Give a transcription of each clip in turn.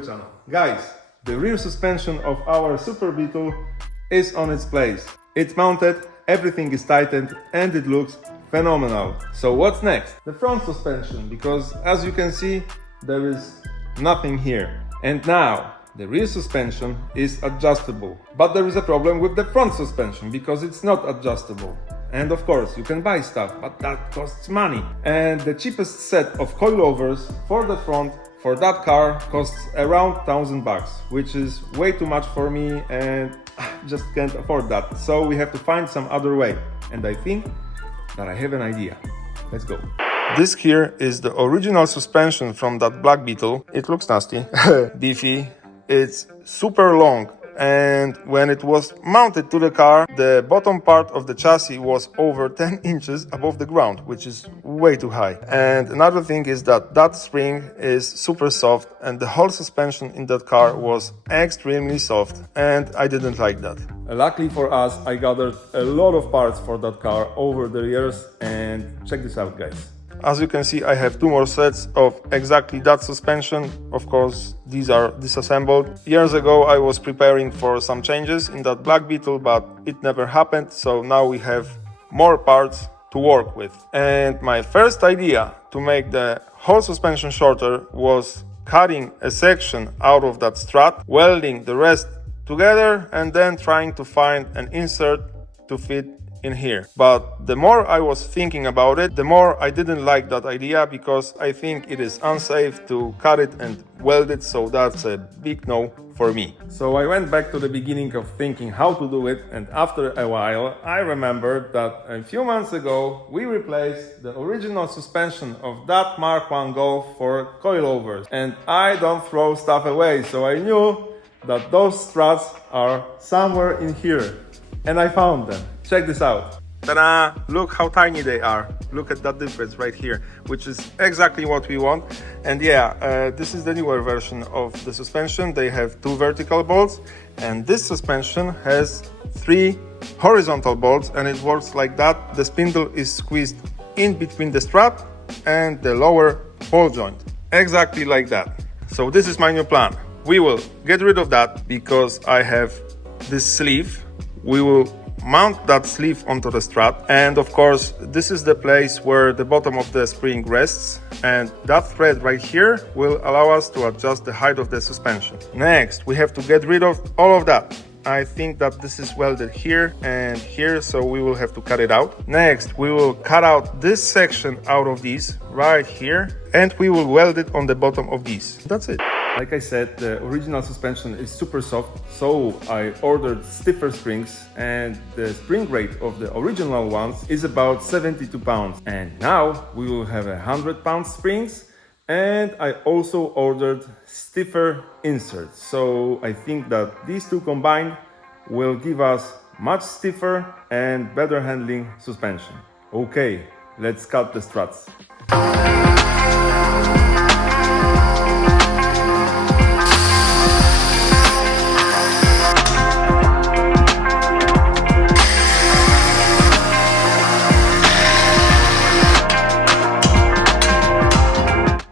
the channel. Guys, the rear suspension of our Super Beetle is on its place. It's mounted, everything is tightened, and it looks phenomenal. So what's next? The front suspension, because as you can see, there is nothing here. And now, the rear suspension is adjustable. But there is a problem with the front suspension, because it's not adjustable. And of course, you can buy stuff, but that costs money. And the cheapest set of coilovers for the front for that car costs around $1,000, which is way too much for me and I just can't afford that. So we have to find some other way. And I think that I have an idea. Let's go. This here is the original suspension from that black Beetle. It looks nasty, beefy. It's super long. And when it was mounted to the car, the bottom part of the chassis was over 10 inches above the ground, which is way too high. And another thing is that that spring is super soft and the whole suspension in that car was extremely soft, and I didn't like that. Luckily for us, I gathered a lot of parts for that car over the years, and check this out, guys. As you can see, I have two more sets of exactly that suspension. Of course, these are disassembled. Years ago, I was preparing for some changes in that black Beetle, but it never happened. So now we have more parts to work with. And my first idea to make the whole suspension shorter was cutting a section out of that strut, welding the rest together, and then trying to find an insert to fit in here. But the more I was thinking about it, the more I didn't like that idea, because I think it is unsafe to cut it and weld it, so that's a big no for me. So I went back to the beginning of thinking how to do it, and after a while I remembered that a few months ago we replaced the original suspension of that Mark I Golf for coilovers, and I don't throw stuff away, so I knew that those struts are somewhere in here, and I found them. Check this out. Ta-da! Look how tiny they are. Look at that difference right here, which is exactly what we want. And yeah, this is the newer version of the suspension. They have two vertical bolts, and this suspension has three horizontal bolts, and it works like that. The spindle is squeezed in between the strut and the lower ball joint. Exactly like that. So this is my new plan. We will get rid of that because I have this sleeve. We will mount that sleeve onto the strut, and of course this is the place where the bottom of the spring rests, and that thread right here will allow us to adjust the height of the suspension. Next, we have to get rid of all of that. I think that this is welded here and here, so we will have to cut it out. Next, we will cut out this section out of these right here, and we will weld it on the bottom of these. That's it. Like I said, the original suspension is super soft, so I ordered stiffer springs, and the spring rate of the original ones is about 72 pounds. And now we will have 100-pound springs, and I also ordered stiffer inserts. So I think that these two combined will give us much stiffer and better handling suspension. Okay, let's cut the struts.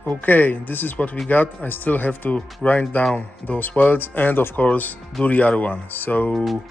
Okay, this is what we got. I still have to grind down those welds and of course do the other one. So,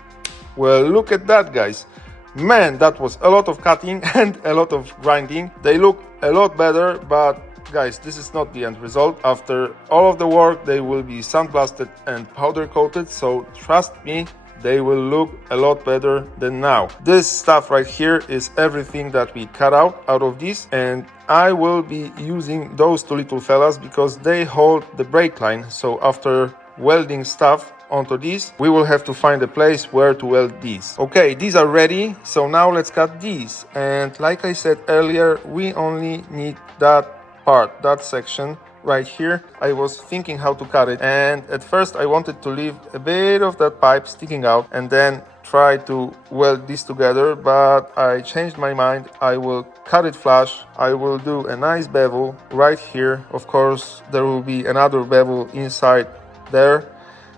well, look at that, guys. Man, that was a lot of cutting and a lot of grinding. They look a lot better, but guys, this is not the end result. After all of the work, they will be sandblasted and powder coated, so trust me, they will look a lot better than now. This stuff right here is everything that we cut out of these, and I will be using those two little fellas because they hold the brake line. So after welding stuff onto these, we will have to find a place where to weld these. Okay, these are ready, so now let's cut these. And like I said earlier, we only need that part, that section right here. I was thinking how to cut it, and at first I wanted to leave a bit of that pipe sticking out and then try to weld this together, but I changed my mind. I will cut it flush. I will do a nice bevel right here. Of course, there will be another bevel inside there,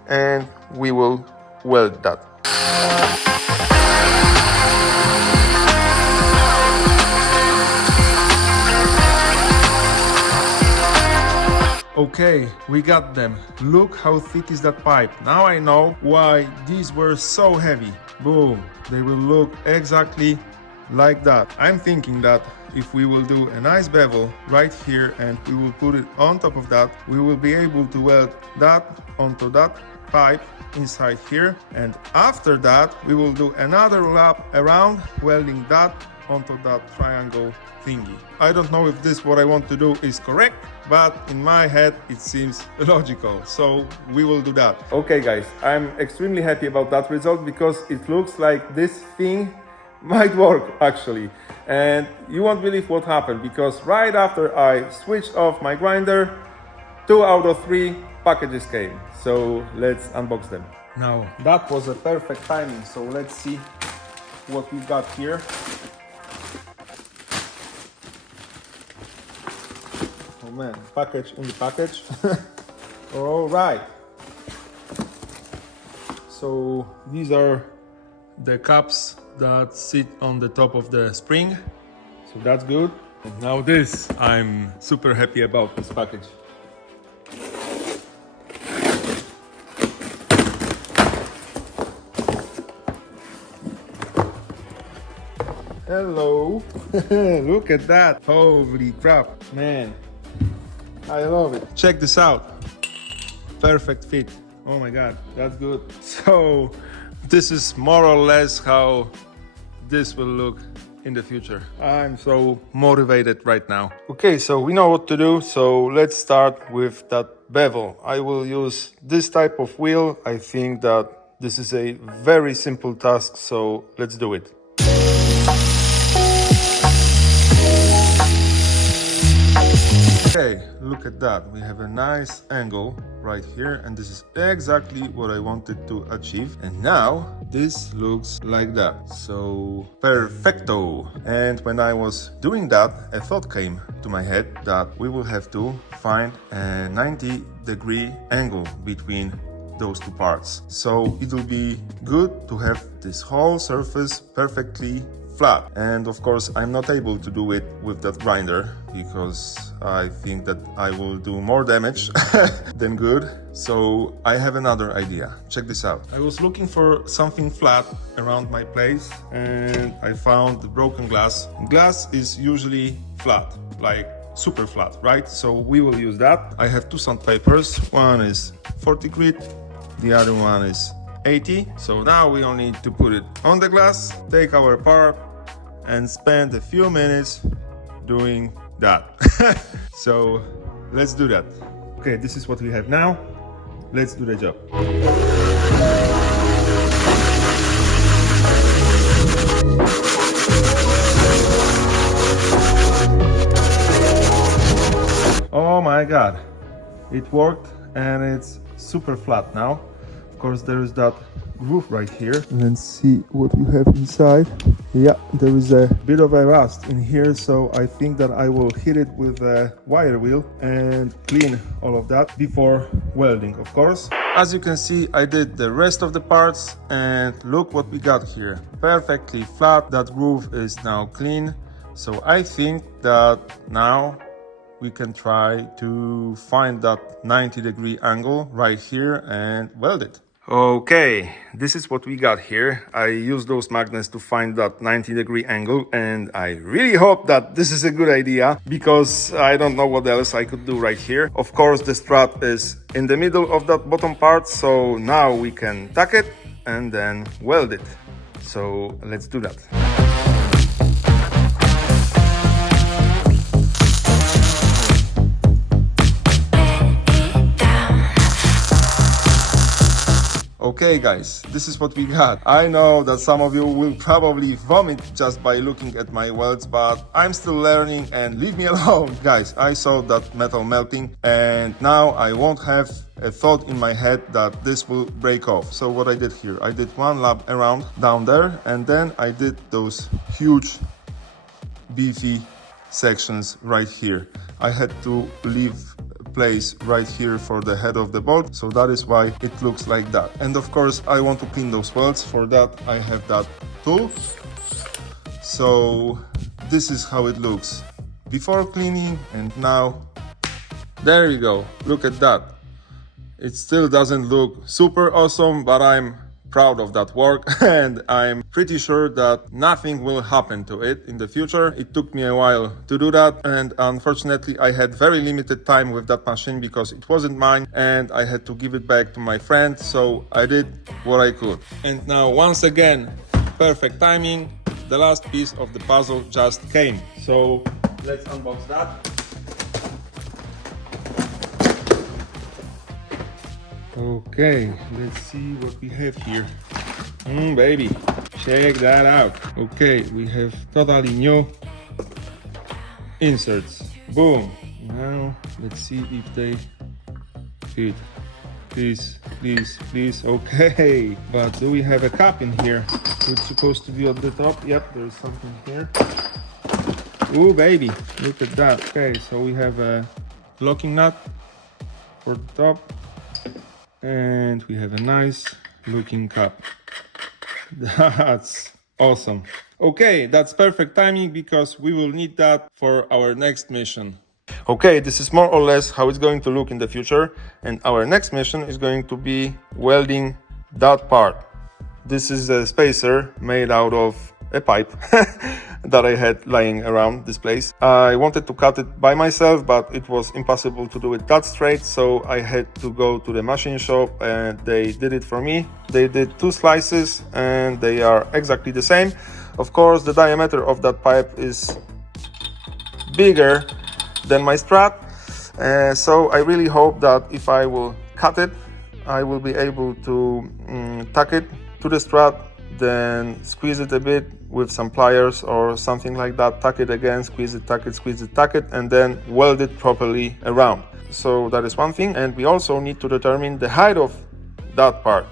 and we will weld that. Okay, we got them. Look how thick is that pipe. Now I know why these were so heavy. Boom, they will look exactly like that. I'm thinking that if we will do a nice bevel right here and we will put it on top of that, we will be able to weld that onto that pipe inside here, and after that we will do another lap around, welding that onto that triangle thingy. I don't know if this what I want to do is correct, but in my head it seems logical, so we will do that. Okay guys, I'm extremely happy about that result because it looks like this thing might work actually, and you won't believe what happened, because right after I switched off my grinder, 2 out of 3 packages came. So let's unbox them. Now that was a perfect timing, so let's see what we've got here. Oh man, package in the package. All right. So these are the cups that sit on the top of the spring. So that's good. And now this, I'm super happy about this package. Hello. Look at that. Holy crap. Man, I love it. Check this out. Perfect fit. Oh my god, that's good. So this is more or less how this will look in the future. I'm so motivated right now. Okay, so we know what to do. So let's start with that bevel. I will use this type of wheel. I think that this is a very simple task, so let's do it. Okay, look at that. We have a nice angle right here, and this is exactly what I wanted to achieve. And now this looks like that. So perfecto. And when I was doing that, a thought came to my head that we will have to find a 90-degree angle between those two parts. So it will be good to have this whole surface perfectly flat. And of course I'm not able to do it with that grinder because I think that I will do more damage than good. So I have another idea. Check this out. I was looking for something flat around my place and I found the broken glass. Glass is usually flat, like super flat, right? So we will use that. I have 2 sandpapers. One is 40 grit, the other one is 80. So now we only need to put it on the glass, take our part and spend a few minutes doing that. So let's do that. Okay, this is what we have now. Let's do the job. Oh my god, it worked and it's super flat now. Of course there is that groove right here. Let's see what we have inside. Yeah, there is a bit of a rust in here, so I think that I will hit it with a wire wheel and clean all of that before welding, of course. As you can see, I did the rest of the parts and look what we got here. Perfectly flat. That groove is now clean. So I think that now we can try to find that 90-degree angle right here and weld it. Okay, this is what we got here. I used those magnets to find that 90-degree angle, and I really hope that this is a good idea because I don't know what else I could do right here. Of course, the strut is in the middle of that bottom part, so now we can tack it and then weld it. So let's do that. Okay guys, this is what we got. I know that some of you will probably vomit just by looking at my welds, but I'm still learning and leave me alone. Guys, I saw that metal melting and now I won't have a thought in my head that this will break off. So what I did here, I did 1 lap around down there and then I did those huge beefy sections right here. I had to leave place right here for the head of the bolt, so that is why it looks like that. And of course I want to clean those welds. For that I have that tool. So this is how it looks before cleaning and now There you go, look at that. It still doesn't look super awesome, but I'm proud of that work and I'm pretty sure that nothing will happen to it in the future. It took me a while to do that, and unfortunately I had very limited time with that machine because it wasn't mine and I had to give it back to my friend, so I did what I could. And now once again, perfect timing, the last piece of the puzzle just came. So let's unbox that. Okay, let's see what we have here. Baby, check that out. Okay, we have totally new inserts. Boom. Now, let's see if they fit. Please, please, please. Okay, but do we have a cap in here? It's supposed to be at the top. Yep, there's something here. Ooh, baby, look at that. Okay, so we have a locking nut for the top. And we have a nice looking cap. That's awesome. Okay, that's perfect timing because we will need that for our next mission. Okay, this is more or less how it's going to look in the future, and our next mission is going to be welding that part. This is a spacer made out of a pipe that I had lying around this place. I wanted to cut it by myself, but it was impossible to do it that straight, so I had to go to the machine shop and they did it for me. They did 2 slices and they are exactly the same. Of course, the diameter of that pipe is bigger than my strut, so I really hope that if I will cut it, I will be able to tack it to the strut, then squeeze it a bit with some pliers or something like that, tack it again, squeeze it, tack it, squeeze it, tack it, and then weld it properly around. So that is one thing, and we also need to determine the height of that part,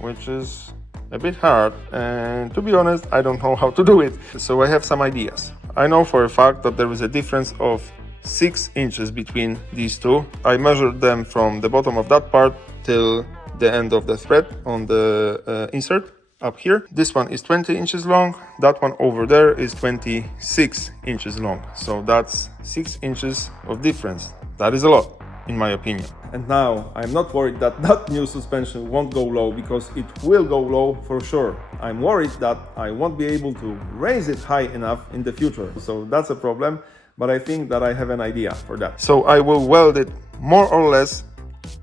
which is a bit hard, and to be honest, I don't know how to do it. So I have some ideas. I know for a fact that there is a difference of 6 inches between these two. I measured them from the bottom of that part till the end of the thread on the insert up here. This one is 20 inches long, that one over there is 26 inches long, so that's 6 inches of difference. That is a lot, in my opinion. And now I'm not worried that that new suspension won't go low, because it will go low for sure. I'm worried that I won't be able to raise it high enough in the future, so that's a problem, but I think that I have an idea for that. So I will weld it more or less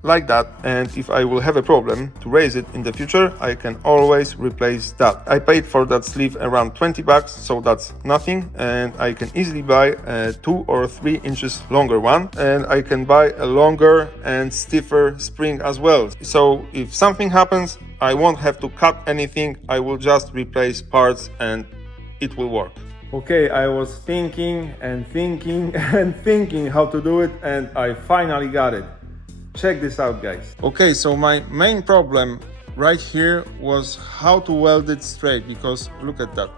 like that, and if I will have a problem to raise it in the future, I can always replace that. I paid for that sleeve around 20 bucks, so that's nothing, and I can easily buy a 2 or 3 inches longer one, and I can buy a longer and stiffer spring as well. So if something happens, I won't have to cut anything, I will just replace parts and it will work. Okay, I was thinking and thinking and thinking how to do it, and I finally got it. Check this out, guys. Okay, so my main problem right here was how to weld it straight, because look at that.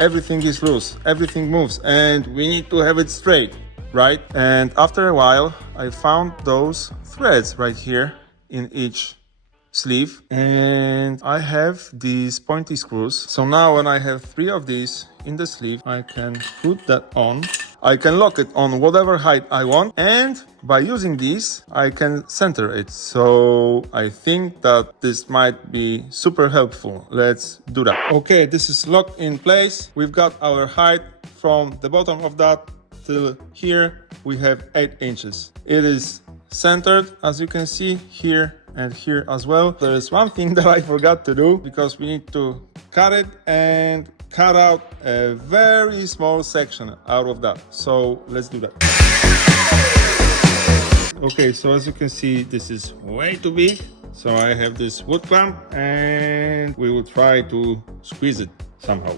Everything is loose, everything moves, and we need to have it straight, right? And after a while, I found those threads right here in each sleeve, and I have these pointy screws. So now when I have 3 of these in the sleeve, I can put that on. I can lock it on whatever height I want, and by using these, I can center it. So I think that this might be super helpful. Let's do that. Okay, this is locked in place. We've got our height from the bottom of that till here. We have 8 inches. It is centered, as you can see, here and here as well. There is one thing that I forgot to do, because we need to cut it and cut out a very small section out of that. So let's do that. Okay, so as you can see, this is way too big. So I have this wood clamp and we will try to squeeze it somehow.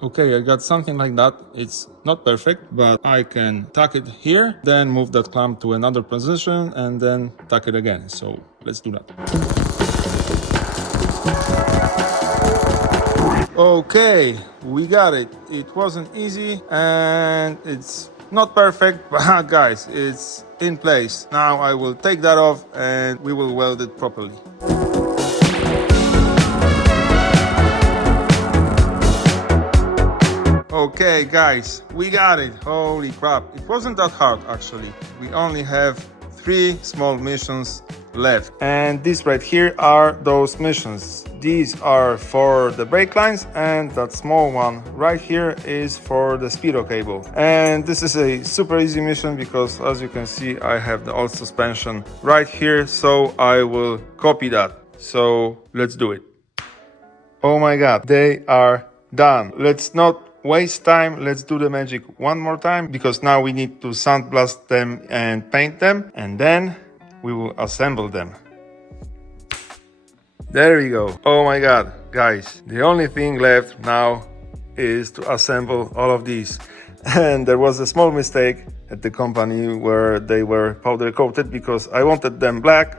Okay, I got something like that. It's not perfect, but I can tuck it here, then move that clamp to another position and then tuck it again. So let's do that. Okay, we got it. It wasn't easy and it's not perfect, but guys, it's in place. Now I will take that off and we will weld it properly. Okay guys, we got it. Holy crap, it wasn't that hard actually. We only have 3 small missions left, and these right here are those missions. These are for the brake lines, and that small one right here is for the speedo cable. And this is a super easy mission because, as you can see, I have the old suspension right here, so I will copy that. So let's do it. Oh my god, they are done. Let's not waste time. Let's do the magic one more time, because now we need to sandblast them and paint them, and then we will assemble them. There we go. Oh my god, guys, the only thing left now is to assemble all of these. And there was a small mistake at the company where they were powder coated, because I wanted them black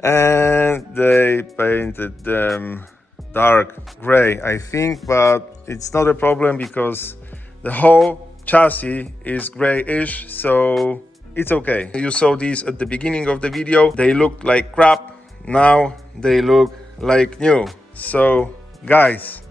and they painted them dark gray, I think, but it's not a problem because the whole chassis is grayish, so it's okay. You saw these at the beginning of the video. They looked like crap. Now they look like new. So guys,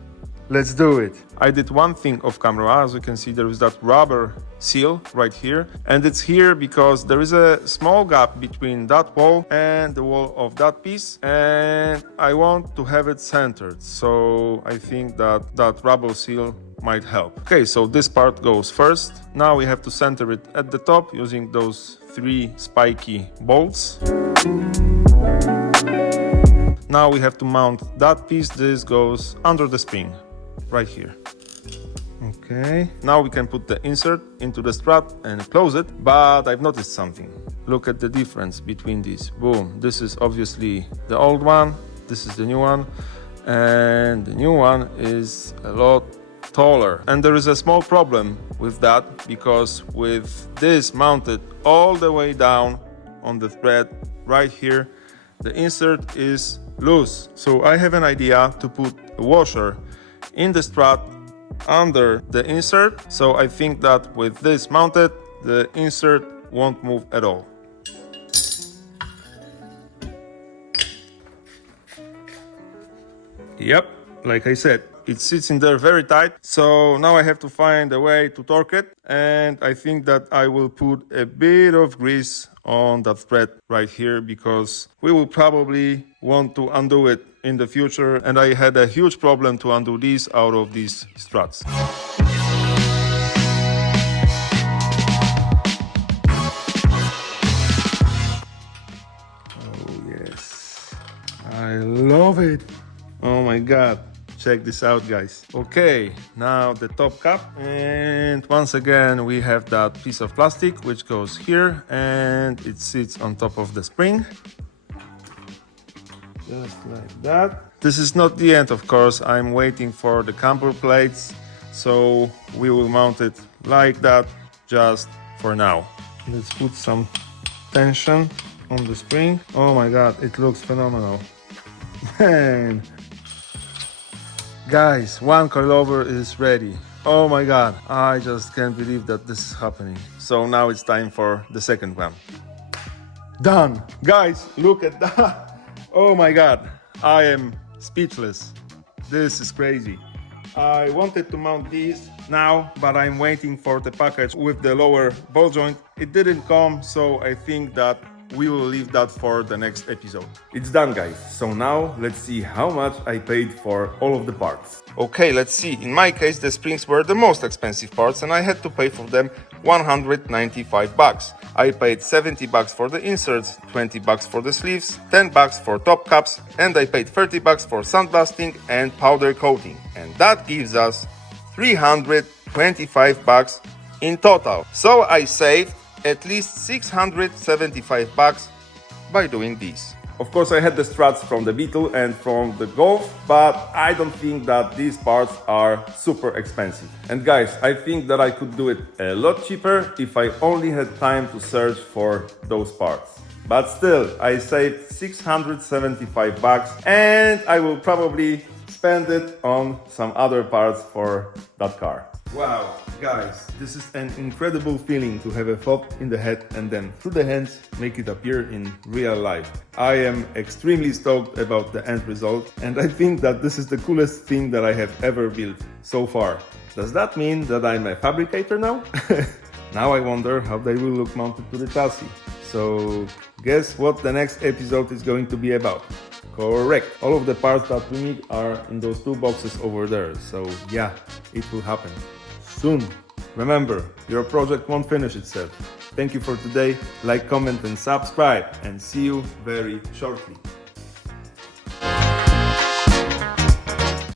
let's do it. I did one thing off camera. As you can see, there is that rubber seal right here, and it's here because there is a small gap between that wall and the wall of that piece, and I want to have it centered. So I think that that rubber seal might help. Okay, so this part goes first. Now we have to center it at the top using those 3 spiky bolts. Now we have to mount that piece. This goes under the spring right here. Okay, now we can put the insert into the strut and close it, but I've noticed something. Look at the difference between these. Boom, this is obviously the old one, this is the new one, and the new one is a lot taller. And there is a small problem with that, because with this mounted all the way down on the thread right here, the insert is loose. So I have an idea to put a washer in the strut under the insert. So I think that with this mounted, the insert won't move at all. Yep, like I said, it sits in there very tight. So now I have to find a way to torque it, and I think that I will put a bit of grease on that thread right here, because we will probably want to undo it in the future, and I had a huge problem to undo these out of these struts. Oh yes, I love it. Oh my god, check this out guys. Okay, now the top cap, and once again we have that piece of plastic which goes here and it sits on top of the spring, just like that. This is not the end, of course. I'm waiting for the camber plates, so we will mount it like that just for now. Let's put some tension on the spring. Oh my god, it looks phenomenal. Man, guys, one coilover is ready. Oh my god, I just can't believe that this is happening. So now it's time for the second one. Done. Guys, look at that. Oh my god, I am speechless. This is crazy. I wanted to mount these now, but I'm waiting for the package with the lower ball joint. It didn't come, so I think that we will leave that for the next episode. It's done guys, so now let's see how much I paid for all of the parts. Okay, let's see. In my case, the springs were the most expensive parts, and I had to pay for them 195 bucks. I paid 70 bucks for the inserts, 20 bucks for the sleeves, 10 bucks for top caps, and I paid 30 bucks for sandblasting and powder coating. And that gives us 325 bucks in total. So I saved at least 675 bucks by doing this. Of course I had the struts from the Beetle and from the Golf, but I don't think that these parts are super expensive. And guys, I think that I could do it a lot cheaper if I only had time to search for those parts. But still, I saved 675 bucks, and I will probably spend it on some other parts for that car. Wow, Guys, this is an incredible feeling to have a thought in the head and then through the hands make it appear in real life. I am extremely stoked about the end result, and I think that this is the coolest thing that I have ever built so far. Does that mean that I'm a fabricator now? Now I wonder how they will look mounted to the chassis. So guess what the next episode is going to be about? Correct. All of the parts that we need are in those two boxes over there. So yeah, it will happen soon. Remember, your project won't finish itself. Thank you for today. Like, comment and subscribe, and see you very shortly.